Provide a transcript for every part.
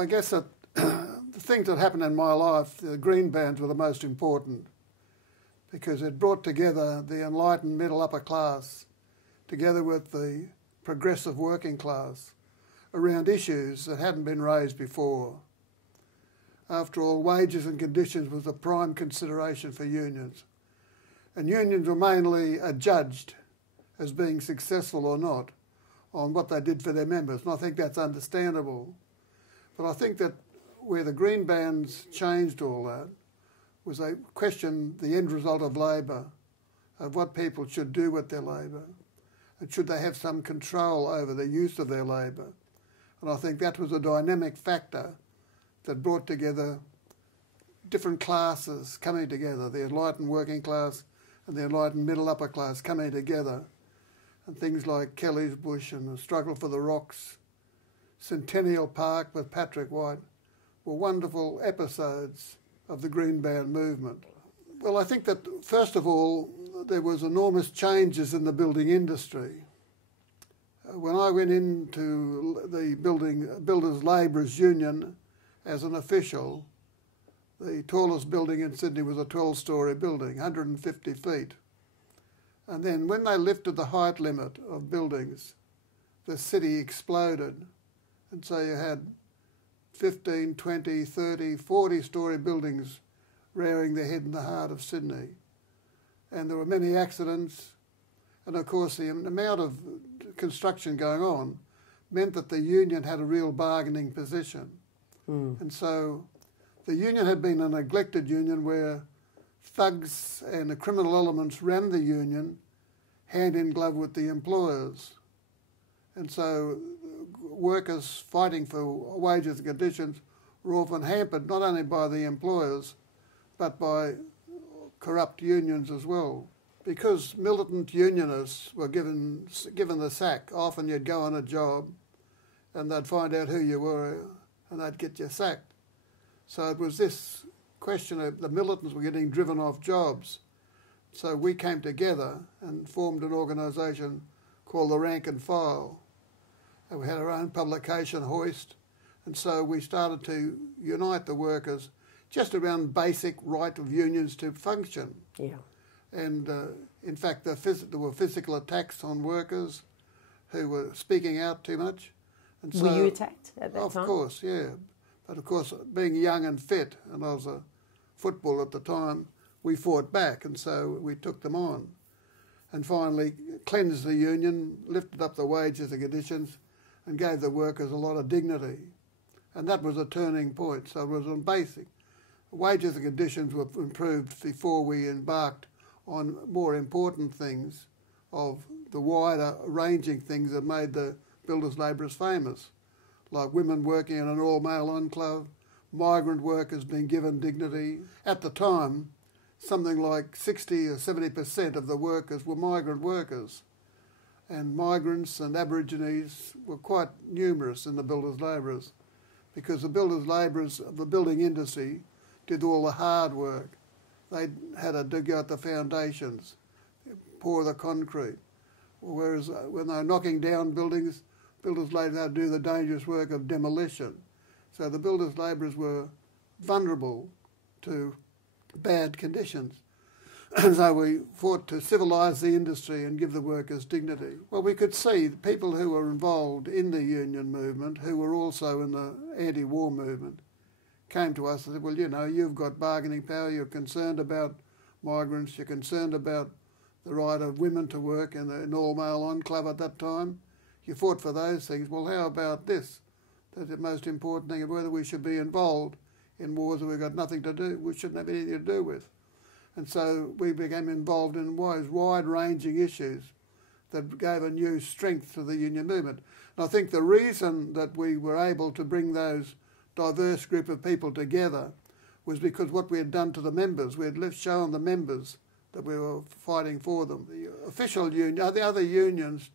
I guess that the things that happened in my life, the green bands were the most important because it brought together the enlightened middle upper class together with the progressive working class around issues that hadn't been raised before. After all, wages and conditions was a prime consideration for unions. And unions were mainly adjudged as being successful or not on what they did for their members. And I think that's understandable. But I think that where the green bands changed all that was they questioned the end result of labour, of what people should do with their labour, and should they have some control over the use of their labour. And I think that was a dynamic factor that brought together different classes coming together, the enlightened working class and the enlightened middle upper class coming together. And things like Kelly's Bush and the Struggle for the Rocks, Centennial Park with Patrick White were wonderful episodes of the green band movement. Well, I think that first of all there was enormous changes in the building industry. When I went into the Builders Labourers Union as an official, the tallest building in Sydney was a 12-storey building, 150 feet. And then when they lifted the height limit of buildings, the city exploded. And so you had 15, 20, 30, 40-storey buildings rearing their head in the heart of Sydney. And there were many accidents. And of course the amount of construction going on meant that the union had a real bargaining position. And so the union had been a neglected union where thugs and the criminal elements ran the union hand in glove with the employers. And so workers fighting for wages and conditions were often hampered not only by the employers but by corrupt unions as well. Because militant unionists were given the sack, often you'd go on a job and they'd find out who you were and they'd get you sacked. So it was this question of the militants were getting driven off jobs. So we came together and formed an organisation called the Rank and File. And we had our own publication, Hoist, and so we started to unite the workers just around basic right of unions to function. Yeah. And in fact, there were physical attacks on workers who were speaking out too much. And so, were you attacked at that time? Of course, yeah. But of course, being young and fit, and I was a footballer at the time, we fought back, and so we took them on. And finally cleansed the union, lifted up the wages and conditions, and gave the workers a lot of dignity. And that was a turning point. So it was on basic. Wages and conditions were improved before we embarked on more important things of the wider ranging things that made the builders' labourers famous, like women working in an all-male enclave, migrant workers being given dignity. At the time, something like 60 or 70% of the workers were migrant workers, and migrants and Aborigines were quite numerous in the builders' labourers because the builders' labourers of the building industry did all the hard work. They had to dig out the foundations, pour the concrete, whereas when they were knocking down buildings, builders' labourers had to do the dangerous work of demolition. So the builders' labourers were vulnerable to bad conditions. And so we fought to civilise the industry and give the workers dignity. Well, we could see the people who were involved in the union movement, who were also in the anti-war movement, came to us and said, well, you know, you've got bargaining power, you're concerned about migrants, you're concerned about the right of women to work in an all-male enclave at that time. You fought for those things. Well, how about this? That the most important thing of whether we should be involved in wars that we've got nothing to do, we shouldn't have anything to do with. And so we became involved in wide-ranging issues that gave a new strength to the union movement. And I think the reason that we were able to bring those diverse group of people together was because what we had done to the members. We had shown the members that we were fighting for them. The official union, the other unions,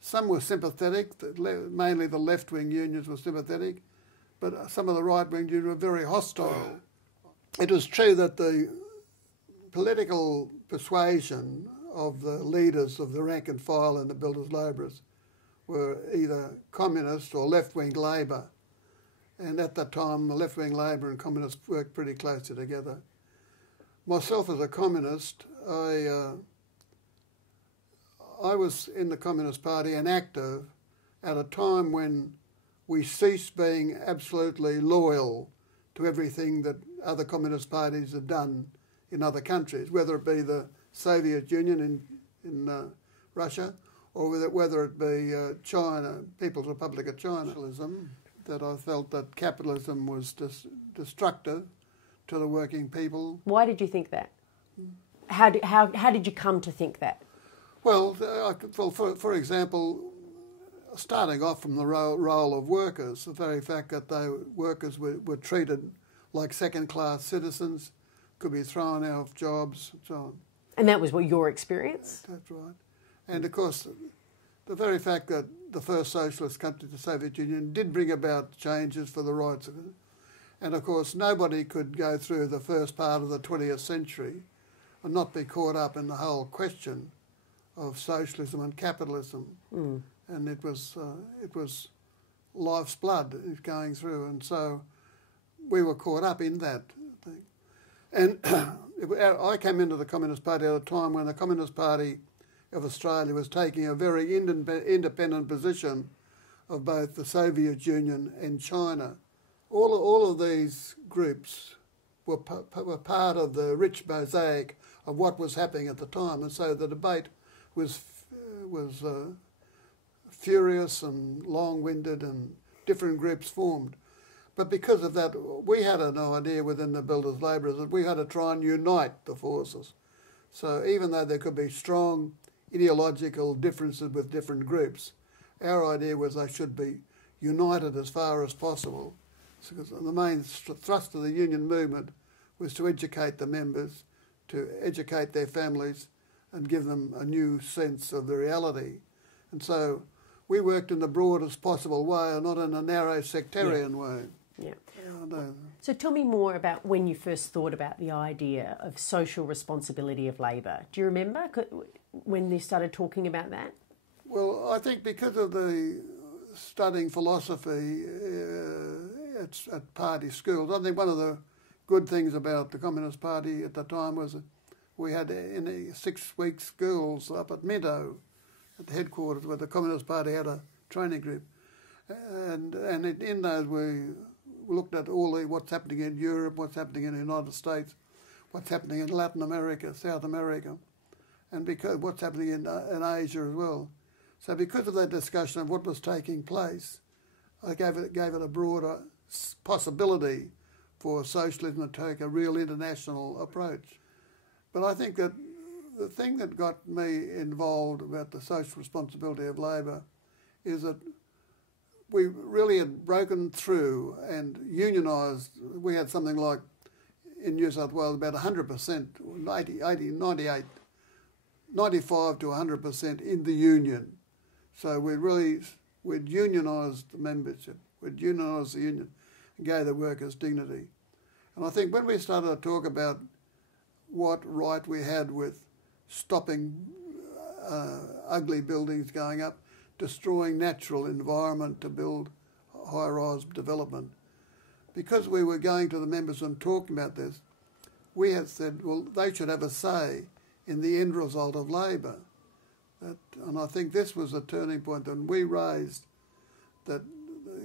some were sympathetic, mainly the left-wing unions were sympathetic, but some of the right-wing unions were very hostile. It was true that the political persuasion of the leaders of the rank and file and the builders' labourers were either communist or left-wing Labor. And at that time, the left-wing Labor and Communists worked pretty closely together. Myself as a communist, I was in the Communist Party and active at a time when we ceased being absolutely loyal to everything that other communist parties had done in other countries, whether it be the Soviet Union in Russia, or whether it be China, People's Republic of China. That I felt that capitalism was destructive to the working people. Why did you think that? How did you come to think that? Well, for example, starting off from the role of workers, the very fact that workers were treated like second-class citizens, could be thrown out of jobs and so on. And that was what your experience? That's right. And of course, the very fact that the first socialist country, the Soviet Union, did bring about changes for the rights of it. And of course, nobody could go through the first part of the 20th century and not be caught up in the whole question of socialism and capitalism. Mm. And it was life's blood going through. And so we were caught up in that thing. And I came into the Communist Party at a time when the Communist Party of Australia was taking a very independent position of both the Soviet Union and China. All of these groups were part of the rich mosaic of what was happening at the time, and so the debate was furious and long-winded, and different groups formed. But because of that, we had an idea within the Builders Labourers that we had to try and unite the forces. So even though there could be strong ideological differences with different groups, our idea was they should be united as far as possible. Because the main thrust of the union movement was to educate the members, to educate their families and give them a new sense of the reality. And so we worked in the broadest possible way and not in a narrow sectarian way. Yeah. So tell me more about when you first thought about the idea of social responsibility of labour. Do you remember when you started talking about that? Well, I think because of the studying philosophy at party schools, I think one of the good things about the Communist Party at the time was that we had in the 6-week schools up at Minto, at the headquarters, where the Communist Party had a training group. And in those we looked at what's happening in Europe, what's happening in the United States, what's happening in Latin America, South America, and because what's happening in Asia as well. So because of that discussion of what was taking place, I gave it a broader possibility for socialism to take a real international approach. But I think that the thing that got me involved about the social responsibility of labour is that we really had broken through and unionised. We had something like, in New South Wales, about 100%, 95 to 100% in the union. So we'd unionised the membership, we'd unionised the union and gave the workers dignity. And I think when we started to talk about what right we had with stopping ugly buildings going up, destroying natural environment to build high-rise development, because we were going to the members and talking about this, we had said, well, they should have a say in the end result of labour. And I think this was a turning point that we raised, that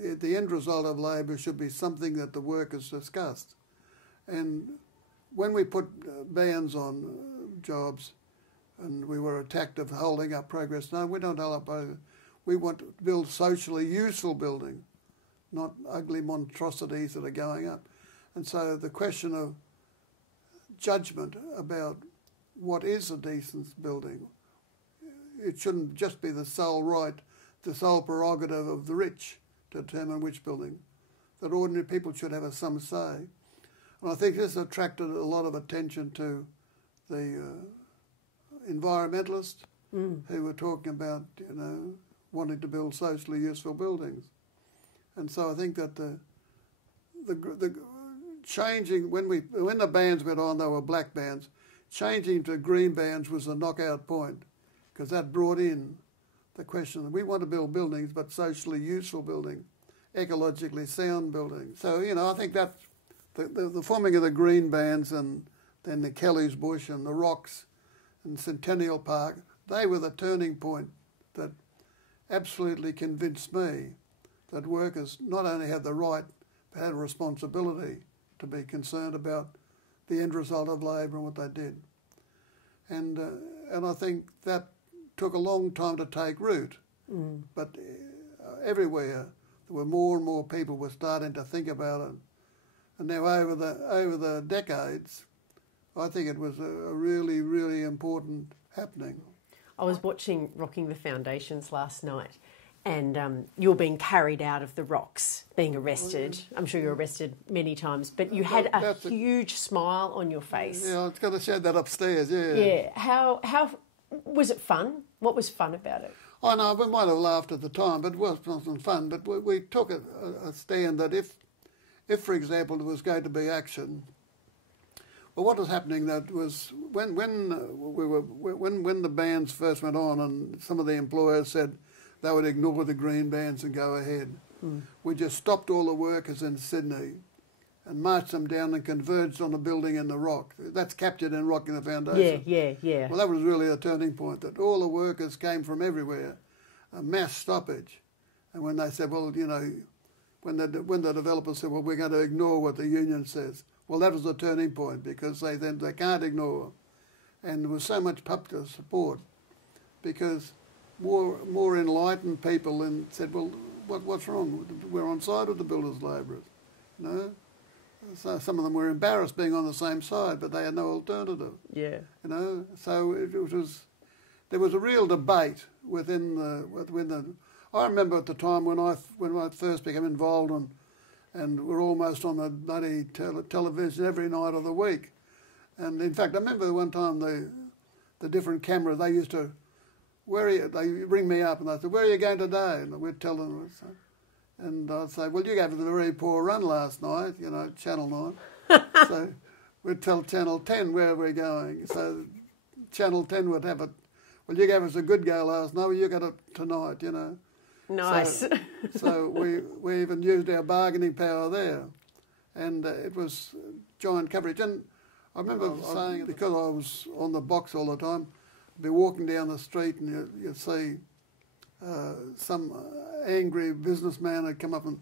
the end result of labour should be something that the workers discussed. And when we put bans on jobs and we were attacked of holding up progress, no, we don't hold up progress. We want to build socially useful building, not ugly monstrosities that are going up. And so the question of judgment about what is a decent building, it shouldn't just be the sole right, the sole prerogative of the rich to determine which building, that ordinary people should have some say. And I think this attracted a lot of attention to the environmentalists who were talking about, wanting to build socially useful buildings. And so I think that the changing, when the bans went on, they were black bans, changing to green bans was the knockout point, because that brought in the question that we want to build buildings, but socially useful buildings. ecologically sound buildings. So, you know, I think that the forming of the green bands and then the Kelly's Bush and the Rocks and Centennial Park, they were the turning point that absolutely convinced me that workers not only had the right but had a responsibility to be concerned about the end result of labour and what they did. And I think that took a long time to take root, but everywhere there were more and more people were starting to think about it. And now over the decades, I think it was a really, really important happening. I was watching Rocking the Foundations last night, and you're being carried out of the rocks, being arrested. I'm sure you're arrested many times, but you had a huge smile on your face. Yeah, I was going to show that upstairs, yeah. Yeah. How was it fun? What was fun about it? I know, we might have laughed at the time, but it wasn't fun. But we took a stand that if, for example, there was going to be action, well, what was happening that was when the bands first went on, and some of the employers said they would ignore the green bands and go ahead. We just stopped all the workers in Sydney and marched them down and converged on a building in the Rock. That's captured in Rocking the Foundation. Yeah. Well, that was really a turning point, that all the workers came from everywhere, a mass stoppage. And when they said, well, you know, when the developers said, well, we're going to ignore what the union says, well, that was a turning point, because they can't ignore. And there was so much popular support, because more enlightened people and said, well, what's wrong? We're on side with the builders' labourers, you know. So some of them were embarrassed being on the same side, but they had no alternative. Yeah. You know, so there was a real debate within the. I remember at the time when I first became involved, and we're almost on the bloody television every night of the week. And in fact, I remember one time the different cameras, they used to, they ring me up and they said, where are you going today? And we'd tell them, and I'd say, well, you gave us a very poor run last night, you know, Channel 9. So we'd tell Channel 10 where we're going. So Channel 10 would have it, well, you gave us a good go last night, well, you got it tonight, you know. Nice. So we even used our bargaining power there. And it was giant coverage. And I remember saying, because I was on the box all the time, I'd be walking down the street and you'd see some angry businessman would come up and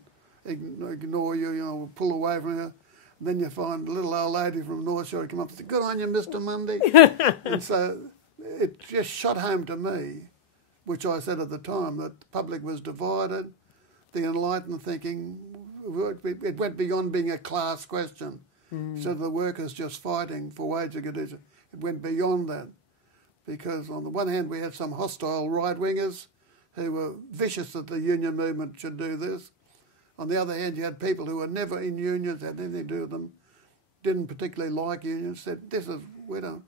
ignore you, you know, pull away from you. And then you find a little old lady from North Shore would come up and say, good on you, Mr. Mundey. And so it just shot home to me, which I said at the time, that the public was divided, the enlightened thinking, it went beyond being a class question. Instead of the workers just fighting for wage and condition, it went beyond that. Because on the one hand, we had some hostile right-wingers who were vicious that the union movement should do this. On the other hand, you had people who were never in unions, had anything to do with them, didn't particularly like unions, said, this is, we don't,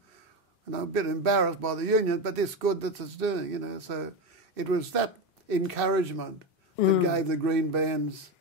you know, a bit embarrassed by the union, but it's good that it's doing, you know. So it was that encouragement that gave the green bands